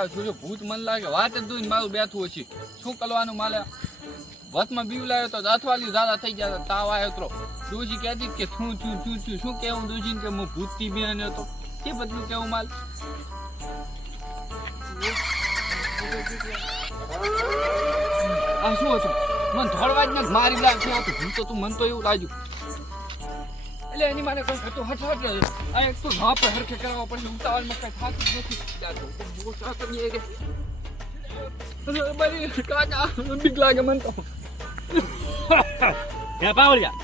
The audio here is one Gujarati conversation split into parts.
મારા જોજો ભૂત મન લાગે, વાત જ જોઈને મારું બેઠું હશે. શું કરવાનું માલે? વતમાં બીવ લાવ્યો તો અથવાલી દાદા થઈ ગયા, તાવ આવ્યો તો. ડોશી કહેતી કે શું છું છું છું શું કેવું ડોશી કે હું ભૂતથી બેન હતો. તે બધું કેવું માલ? આ શું હતું? મને થોડવા જ નથી મારી લાગશે આ તો તું મન મને તો એવું લાગ્યું. એટલે એની મારે કોઈ હતું હટ હટ આ એક તો નાપે હરખે કરાવવા પડે ઉતાવળમાં કઈ થાતું જ નથી જાતું. બહુ સાચો નહીં રે. અરે કાકા બીક લાગે મને તો. હે પાવળિયા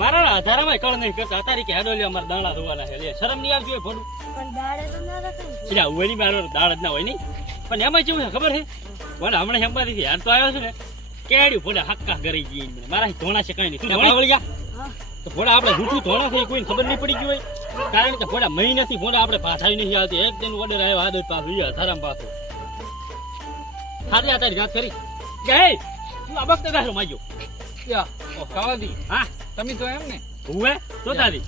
મારા આધારામાં કળ નહીં કરતા. તારી કે હેડોલિયા મારા દાણા ધોવાના છે. લે શરમ નહીં આવતી હોય પણ દાડે તો ના રખાય એટલે ઉવેલી મારો દાળ જ ના હોય નહીં. પણ એમાં કેવું છે ખબર છે? મને હમણાં હેમ્બાથી યાર તો આવ્યો છે ને. કેડ્યું ભોલે હક્કા કરી ગઈ મારા ધોણા છે કઈ નહીં. તું તો ભોળા આપણે જૂઠું ધોણા થઈ કોઈને ખબર નહીં પડી ગઈ હોય. કારણ કે ભોળા મહિનાથી ભોળા આપણે પાછા નહીં આવતી એક દિન ઓર્ડર આવ્યો આદત પાછું ઈ હથારામ પાછું. ખાલી આતારી વાત કરી. કે હે તું આ વખતે કાઢો માજો યા. ઓ કાવાદી હા. તમે તો એમ ને. હુએ તો તારી.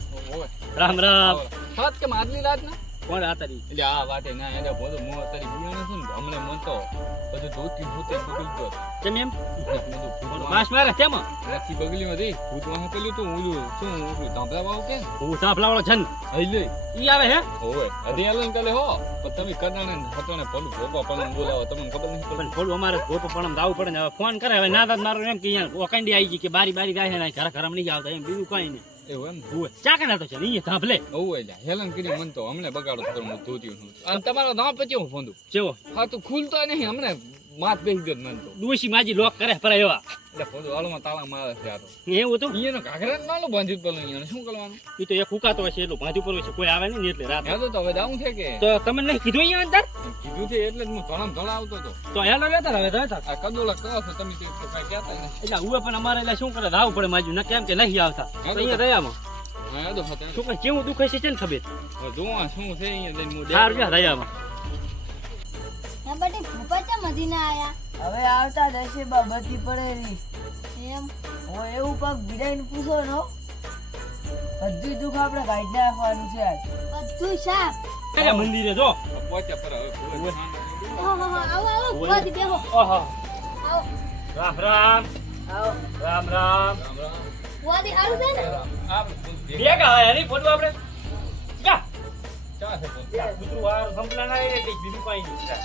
રામ રામ. સાત કે માદલી રાત ના કોણ આતારી એટલે આ વાતે ના એને બધું મોં તારી બિયાણ છે ને હમણે મન તો બધું ધોતી ભૂતે બગડતો કેમ એમ? માસ મારે કેમ રાખી બગલી માં રહી ભૂત વાહ પેલું તો ઓલું શું ઓલું ધાંભલા વાળો કે? હું સાફલાવાળો છે ને. હઈ લે. ઈ આવે હે? ઓય અધી આલન કાલે હો. પણ તમે કરનાને હતોને પલું ભોગવા પણ બોલાવો તમને ખબર નહીં પણ થોડું અમારે ગોપો પણ આવું પડે ને. હવે ફોન કરે હવે ના દાદ મારું એમ કે અહીંયા ઓકાંડી આવી ગઈ કે બારી બારી ગાય છે ને ઘર ઘરમાં નહીં આવતા એમ બીજું કઈ નહીં. એવું એમ? હુએ ચા કે નાતો છે? ને લે હેલન કરી મન તો હમણે બગાડો તો હું અને તમારો નામ પછી હું ફોંદું ચેવો હા તો ખુલતો નહીં હમણે. માથ બેસી ગયો મન તો ડોશી માજી લોક કરે પર એવા. એટલે ફોંદું હાલમાં તાળા મારે છે આ તો. એવું હતું અહીંયાનો ઘાઘરા નાલો બાંધ્યું પેલું અહીંયા શું કરવાનું? ઈ તો એક ફૂકાતો હશે એટલું પર હોય છે કોઈ આવે નહીં એટલે રાત. હેલો તો હવે જાઉં છે કે? તો તમે નહીં કીધું અહીંયા અંદર? કીધું છે એટલે જ હું ધોળામ ધોળા આવતો હતો તો હેલો લેતા હવે રહેતા આ કદોલા કહો છો તમે તે તો કાંઈ કહેતા નહીં એટલે હુએ પણ અમારે એટલે શું કરે? રાવ પડે માજુ. ના કેમ કે નહીં આવતા. તો અહીંયા હતા શું કેવું દુખે છે ને ખબર? જો જોવા શું છે અહીંયા જઈને હું સારું રયામાં ના બટી ભૂપા ચા મધી આયા. હવે આવતા દશે બાબતી પડેલી. એમ. એવું પગ ભીડાઈને પૂછો નો બધું દુઃખ આપણે કાઢી નાખવાનું છે આજ. બધું સાફ. અરે મંદિરે જો. પહોંચ્યા પર હવે ભૂલ હા હા હા આવો આવો ભૂપાથી બેહો. ઓહો. આવો. રામ રામ. આવો. રામ રામ. રામ રામ. ભૂપાથી સારું છે ને? આપણે ભેગા. આયા નહીં ફોટો આપણે ના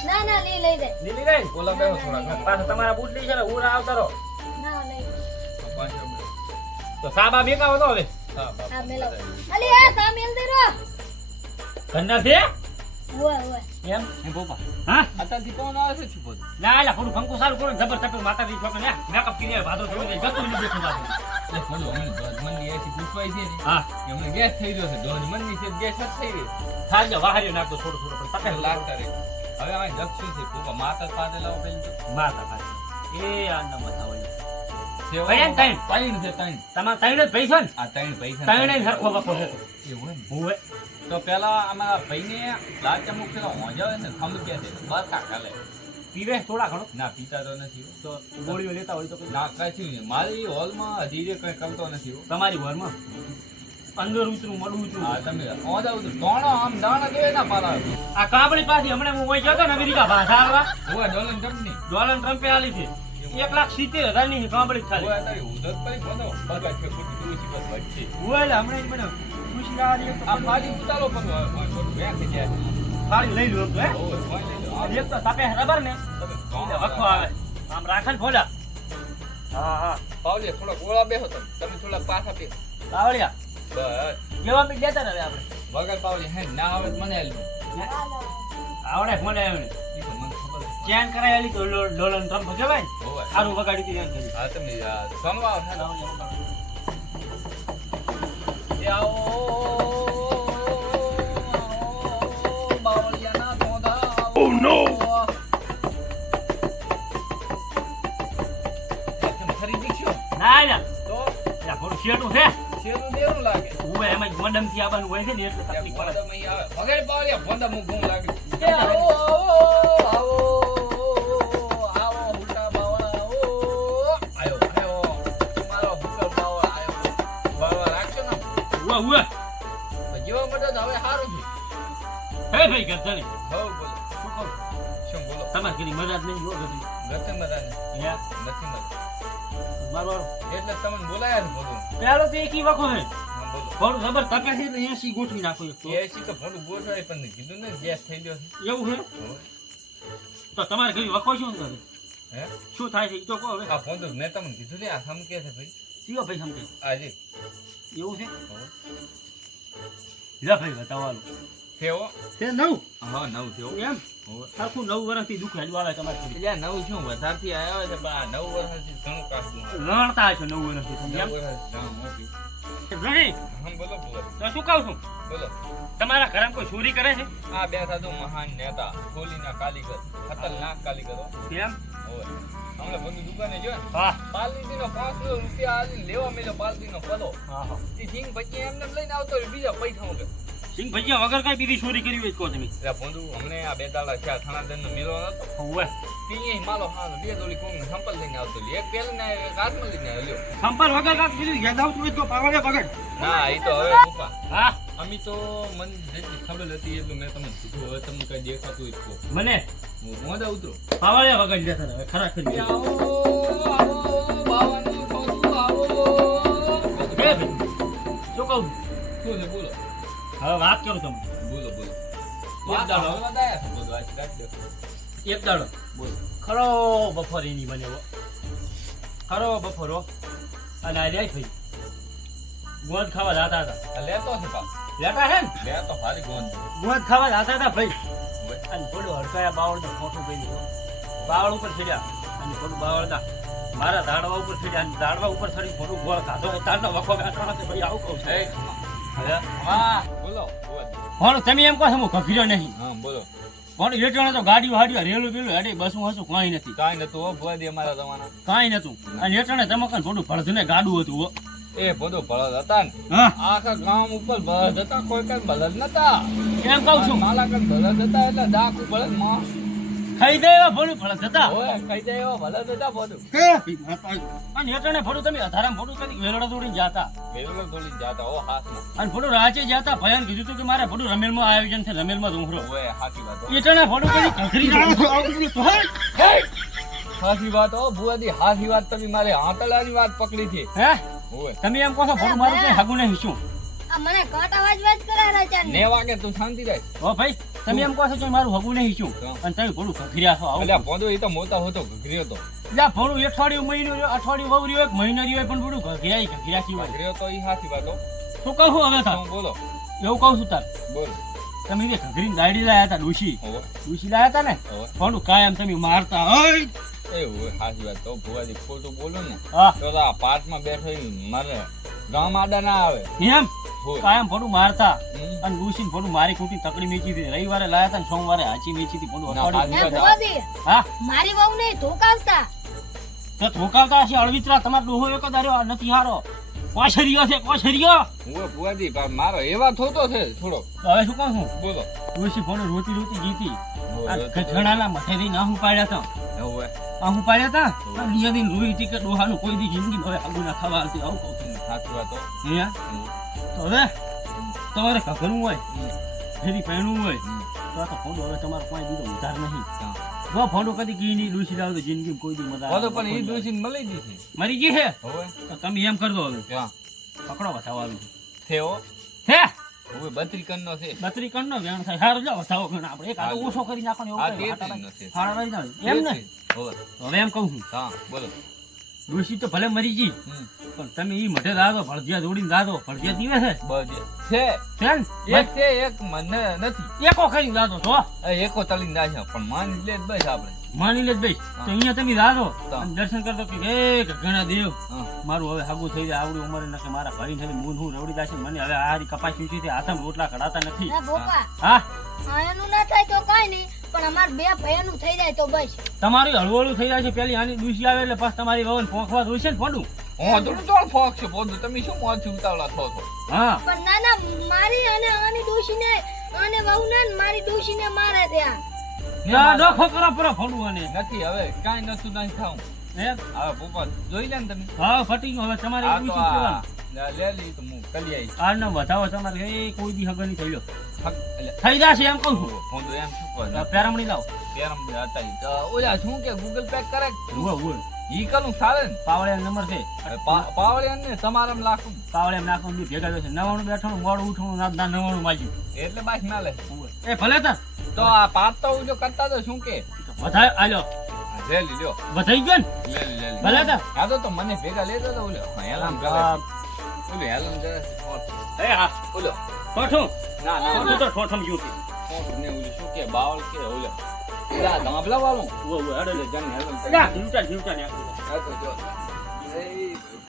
ના ના લઈ લઈ જાય લીલી ગઈ બોલા બેહો થોડા પાછા તમારા બૂટ લઈ છે ને હું આવતા રહો. ના લઈ. તો સાબા બેકા તો હવે. અલી આ ઘરના છે? ઓય ઓય એમ? એ બોપા હા? અત્યારથી કોણ આવે છે છુપો? ના એટલે થોડું પંખો સારું કરો જબર ચપર માતાજી છોકરા ને મેકઅપ કરી ભાદો જોઈ જતું નહીં દેખું પાછું. અમને ધોધમનની એથી પૂછવાય છે ને હા. કે ગેસ થઈ રહ્યો છે. ધોધમનની છે ગેસ જ થઈ રહ્યો સાંજે વાહરીઓ નાખતો થોડું થોડું પણ લાગતા રહે. હવે આ છે પૂપા માતા પાસે લાવો પેલી તો. માતા એ આના મતા હોય. ત્રણ. ત્રણ છે ત્રણ તમારા ત્રણ જ પૈસા ને? આ ત્રણ પૈસા ત્રણે સરખો બખો છે એવું તો પેલા અમારા ભાઈને પેલા હોંજાવે ને છે. બસ કાકા લે પીવે? થોડા ઘણો? ના પીતા તો નથી તો ગોળીઓ લેતા હોય તો કઈ. ના કશું નહીં. મારી હોલમાં ધીરે કઈ કરતો નથી તમારી હોલમાં? અંદર ઉતરું મોડું ઉતરું હા તમે હોંજાવ ઉતરું તોણો આમ દાણા દેવે ના પાલા. આ કાબળી પાછી હમણાં હું ગયો ને અમેરિકા ભાષા આવવા હોવા ડોલન ટ્રમ્પની ડોલન ટ્રમ્પે આલી છે. એક લાખ સિત્તેર હજારની કાબળી ખાલી. તારી ઉધર પડી બંધો બસ હું એટલે હમણે મને ખુશી આ ફાડી ઉતારો પર જાય. ફાડી લઈ લો હે. એક તો તાપે રબર ને વખો આવે. આમ રાખે ને ફોડા હા હા. પાવલે થોડા ગોળા બેહો તમે. તમે થોડા પાછા બેહો. કાવળિયા બસ. કેવા બી લેતા ને આપણે? વગર પાવલે હે ના આવે મને આલ્યું આવડે મને ખબર ચેન કરાયેલી તો ડો- ડોનાલ્ડ ટ્રમ્પ ને? સારું વગાડી કરી. હા તમે આ સોનવા આવશે ને? કાવળિયા એ આવો. ખરીદી છો ના ના તો થોડું શેઠું છે શેરનું દેવું લાગે હું એમાં મડમથી આવવાનું હોય છે ને એટલે તકલીફ પડે. વગર પાવલિયા ભોંડા મું ઘઉં લાગે. એ આવો, આવો, આવો, હુંડા બાવળા, આવો. આયો, આયો. મારો હુકર બાવળા આયો. બાવળા રાખશો ને? ઉવા ઉવા જેવા માટે હવે સારું છે. હે ભાઈ ગરદની બહુ બોલો. તમારે ઘરે મજા જ નહીં હો બધી નથી મજા હે? નથી મજા. મારો એટલે તમને બોલાયા ને બોલું પેલો તો એકી વખો હે થોડું જબર તપે છે એટલે એસી ગોઠવી નાખો એક તો. એ તો મોટું ગોઠવાય પણ કીધું ને ગેસ થઈ ગયો એવું હે. તો તમારે ઘરે વખો શું કરે હે? શું થાય છે? તો કહો હવે. આ ફોન તો મેં તમને કીધું ને આ છે ભાઈ. કયો ભાઈ સમજે આજે એવું છે? જા ભાઈ બતાવવાનું થયો? તે નવ. હા નવ થયો. એમ? સરખું નવ વર્ષથી દુઃખ હેડવા આવે તમારે એટલે નવ શું વધારથી આવ્યા છે બા નવ વર્ષથી ઘણું કાશું રણતા છો નવ વર્ષથી એમ? રણી હમ બોલો બોલો. તો શું કહું છું? બોલો. તમારા ઘરમાં કોઈ ચોરી કરે છે? આ બે સાધુ મહાન નેતા કોલીના કાલીગર ખતરનાક કાલીગર એમ? હમણાં બધું દુકાને જો હા. પાલદીનો પાંચસો રૂપિયા લેવા મેલ્યો પાલદીનો પલો. હા હા. એ સિંગ પછી એમને લઈને આવતો બીજા પૈસા વગર. સિંગ ભજીયા વગર કઈ બીજી ચોરી કરી હોય કહો તમે. એટલે ભોંદુ અમને આ બે દાડા થયા થણાદન નો મેળો હતો. હોવે. પીએ માલો હાલ બે દોલી કોંગ સંપલ લઈને આવતો લે એક પેલ ને હાથમાં લઈને આવ્યો. સંપલ વગર કાંક બીજું યાદ આવતું હોય તો પાવડે પકડ ના એ તો હવે પપ્પા હા? અમી તો મન જેટલી ખબર હતી એટલું મેં તમને કીધું. હવે તમને કઈ દેખાતું હોય કહો. મને? હું મોઢા ઉતરો. પાવડે વગર જતા હવે ખરા કરી આવો આવો બાવાનું આવો. શું કહું? શું છે બોલો. હવે વાત કરું તમને. બોલો બોલો. એક દાડો. એક દાડો બોલો ખરો બફોરી એની બનેવો ખરો બફોરો અને આ રહ્યા ભાઈ. ગોંદ ખાવા જાતા હતા. લેતો છે પાપ લેતા છે ને? લેતો ભારી ગોંદ. ગોંદ ખાવા જાતા હતા ભાઈ. અને થોડું હડકાયા બાવળ ફોટો પડી બાવળ ઉપર ચડ્યા. અને થોડું બાવળતા મારા દાડવા ઉપર ચડ્યા. અને દાડવા ઉપર ચડી થોડું ગોળ ખાધો. તારનો વખો બેઠો નથી. ભાઈ આવું કહું છું. હા? બોલો બોલો. પણ તમે એમ કહો હું કખર્યો નહીં. હા બોલો. પણ એટણે તો ગાડીઓ વાડી રેલું પેલું બસ હું હશું કાંઈ નથી. કાંઈ નતું હો દે મારા તમારા કાંઈ નતું. અને એટણે તમે કઈ થોડું ભળધને ગાડું હતું. એ બધો ભળદ હતા ને. આખા ગામ ઉપર બળદ હતા કોઈ કઈ ભળદ નતા. એમ કહું છું. માલા કઈ ભળદ હતા એટલે ડાકુ બળદમાં. ખાઈ એવા ભોળું ભળત હતા હોય કઈ ભલે હતા બધું અને એટણે ફોટું તમે અધારામ ફોટું કરી વેલડા દોડીને જાતા. વેલડા દોડીને જાતા હો હા અને ફોટું રાચે જાતા ભયાન કીધું હતું કે મારે ફોટું રમેલમાં આયોજન છે રમેલમાં દોહરો ઓય હાચી વાત હો. એટણે કરી ઘઘરી હાચી વાત ઓ ભુવાજી હાચી વાત તમે મારે આંતલાની વાત પકડી છે. હે? ઓય. તમે એમ કહો છો ફોટું મારું કઈ હાગું નહીં શું? આ મને કાંટા વાજ વાજ કરે રાજા ને? વાગે તું શાંતિ રહે ઓ ભાઈ તમે એમ કહો છો કે મારું હગું નહીં હા. અને તમે ફોટું ઘઘર્યા છો એટલે એ તો મોટા હોતો ઘઘર્યો હતો જા ફોડું અઠવાડિયું મહિનો અઠવાડિયું વહુ રહ્યો એક મહિનો રહ્યો પણ બધું ઘઘર્યા ઘઘર્યા થી ઘઘર્યો તો એ સાચી વાતો. શું કહું છું હવે તાર? બોલો? એવું કહું છું તાર. બોલો. તમે જે ઘઘરીને દાડી લાયા હતા ડોશી. ડોશી લાયા હતા ને? ફોડું કાયમ તમે મારતા હોય. એ સાચી વાત તો ભુવાજી ખોટું બોલો ને. હા. તો તો બેઠો મારે ગામ આડા ના આવે. એમ? કાયમ ફોડું મારતા. અને ફોડું મારી ખોટી તકડી મેચી હતી. રવિવારે લાયા હતા ને સોમવારે હાચી મેચી હતી ફોડું ના, અઠવાડિયું. ના ભોબી હા? મારી વહુ ને ધોકાવતા. તો ધોકાવતા હશે અળવિતરા? તમારો ડોહો એક જ નથી હારો. કોછરીયો છે? હું ભુવાજી મારો એવા થોતો છે. થોડો હવે શું કહું છું? બોલો. રોતી રોતી જીતી. આ મથેથી ના હું પાડ્યા હતા આ હું પાડ્યા હતા બીજા દિન રોઈ ટીકે કે ડોહાનું કોઈ દી જિંદગી હવે આગુ ના ખાવા આવતી. આવું કહું સાચી વાત અહીંયા? તો હવે તમારે કગરવું હોય ફેરી પહેણું હોય તો આ તો ફોટો હવે તમારે કોઈ દીધો ઉધાર નહીં. જો ફોટો કદી કી નહીં ડૂસી લાવ તો જિંદગી કોઈ દી મજા બોલો પણ એ ડોશીને મળી દીધી મરી ગઈ છે? તો તમે એમ કરજો હવે. પકડો બતાવવાનું થયો હે. હવે બત્રી કનનો છે. બત્રી કણ નો વેણ થાય. સારું જાવ બતાવો ઘણા આપણે. એક આ ઓછો કરી નાખવાનો એવું છે. કઈ રહી જાય એમ ને? હવે એમ કહું છું. હા બોલો. ડોસી તો ભલે મરી ગઈ. પણ તમે ઈ મઢે દાદો ફળજિયા જોડીને દાદો ફળજિયા દીવે છે? બધે છે. છે એક છે એક મને નથી. એકો કરી દાદો તો એકો તળી નાખ્યો પણ માની લે જ બસ આપણે. માની લે ભાઈ તો અહીંયા તમે દાદો. દર્શન કરતો કે હે ઘણા દેવ. મારું હવે હાગું થઈ જાય આવડી ઉંમરે નકે મારા ભાઈ ને મૂન હું રવડી જાય મને હવે આ હારી કપાસી છે હાથમાં રોટલા કઢાતા નથી. હા એનું ના થાય તો કઈ નહીં. પણ અમાર બે ભાઈઓનું થઈ જાય તો બસ. તમારી હળવળું થઈ જાય છે પેલી આની ડૂસી આવે એટલે પાછ તમારી વહન પોખવા જોઈશે ને ફોડું? ફોક છે બોલ તમે શું મોંથી ઉતાવળા થો છો? હા. પણ ના ના મારી અને આની આને મારી ત્યાં. ના ડોખો કરો પરો ફોડું અને નથી હવે કાંઈ નતું નહીં થાવું હે? હવે ભૂપત જોઈ લે ને તમે. હા ફટી ગયો હવે તમારે એવું શું આ કહેવાનું લે લે લી તો હું કરી આવીશ આનો વધાવો તમારે એ કોઈ દી હગર નહીં થઈ લો હક, એટલે થઈ જશે એમ કહું છું. હું તો એમ શું કહું પેરામણી લાવો પેરમ હતા ઓલા શું કે ગૂગલ પે કરે? ઈ પાવળિયા નંબર છે. હવે ને લાખું. પાવળિયા નાખવાનું બી ભેગા જશે નવાણું બેઠાણું મોડું ઉઠાણું ના ના નવાણું માજ્યું એટલે બાઈક ના લે. એ ભલે તાર. તો આ પાડતા ઉજો કરતા તો શું કે? વધારે આલ્યો લે લી વધાઈ ગયો ને? લે લે ભલે તાર. હા તો તો મને ભેગા લેતો તો ઓલો. હેલામ ઓલો હેલામ કરે એ હા. ઓલો. ઠોઠું ના ના ઠોઠું તો ઠોઠમ ગયું છે. ઓલો ને ઓલું શું કે બાવળ કે ઓલો. લા ધાબલા વાળું ઊભો હેડો લે જન કરે. જા. જીવતા જીવતા ને હા તો જો.